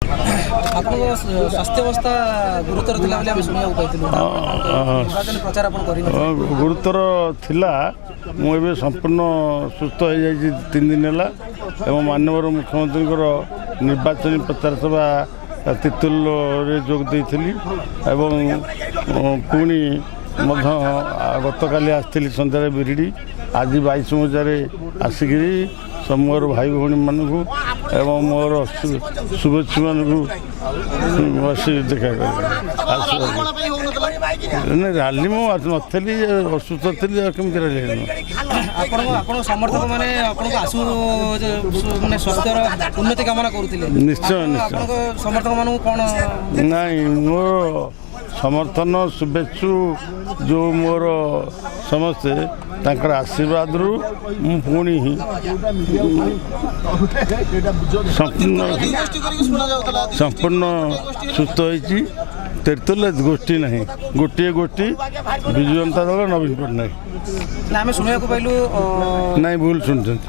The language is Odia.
ଆପଣଙ୍କ ସ୍ୱାସ୍ଥ୍ୟ ଅବସ୍ଥା ଗୁରୁତର ଥିଲା ବୋଲି ଆମେ ଶୁଣିବାକୁ ପାଇଥିଲୁ ନିର୍ବାଚନ ପ୍ରଚାର ଆପଣ କରିନଥିଲେ। ଗୁରୁତର ଥିଲା। ମୁଁ ଏବେ ସମ୍ପୂର୍ଣ୍ଣ ସୁସ୍ଥ ହୋଇଯାଇଛି 3 ଦିନ ହେଲା ଏବଂ ମାନ୍ୟବର ମୁଖ୍ୟମନ୍ତ୍ରୀଙ୍କର ନିର୍ବାଚନୀ ପ୍ରଚାର ସଭା ତିର୍ତ୍ତୋଲରେ ଯୋଗ ଦେଇଥିଲି ଏବଂ ପୁଣି ମଧ୍ୟ ଗତକାଲି ଆସିଥିଲି ସନ୍ଧ୍ୟାରେ ବିରିଡ଼ି। ଆଜି 22 ମୌଜାରେ ଆସିକିରି ମୋର ଭାଇ ଭଉଣୀମାନଙ୍କୁ ଏବଂ ମୋର ଶୁଭେଚ୍ଛୁମାନଙ୍କୁ ବସି ଦେଖା କରିବି। ରାଲି ମୁଁ ନଥିଲି, ଅସୁସ୍ଥ ଥିଲି, କେମିତି ରାଲି ଆପଣଙ୍କ ସମର୍ଥକ ମାନେ ଆପଣଙ୍କୁ ଆସୁ ମାନେ ସ୍ୱାସ୍ଥ୍ୟର ଉନ୍ନତି କାମନା କରୁଥିଲେ। ନିଶ୍ଚୟ ନିଶ୍ଚୟ। ଆପଣଙ୍କ ସମର୍ଥକ ମାନଙ୍କୁ କ'ଣ? ନାଇଁ, ମୋର ସମର୍ଥନ ଶୁଭେଚ୍ଛୁ ଯେଉଁ ମୋର ସମସ୍ତେ ତାଙ୍କର ଆଶୀର୍ବାଦରୁ ମୁଁ ପୁଣି ସମ୍ପୂର୍ଣ୍ଣ ସୁସ୍ଥ ହୋଇଛି। ତିର୍ତ୍ତୋଲରେ ଗୋଷ୍ଠୀ ନାହିଁ, ଗୋଟିଏ ଗୋଷ୍ଠୀ ବିଜୁ ଜନତା ଦଳ ନବୀନ ପଟ୍ଟନାୟକ। ଆମେ ଶୁଣିବାକୁ ପାଇଲୁ। ନାଇଁ, ଭୁଲ ଶୁଣିଛନ୍ତି।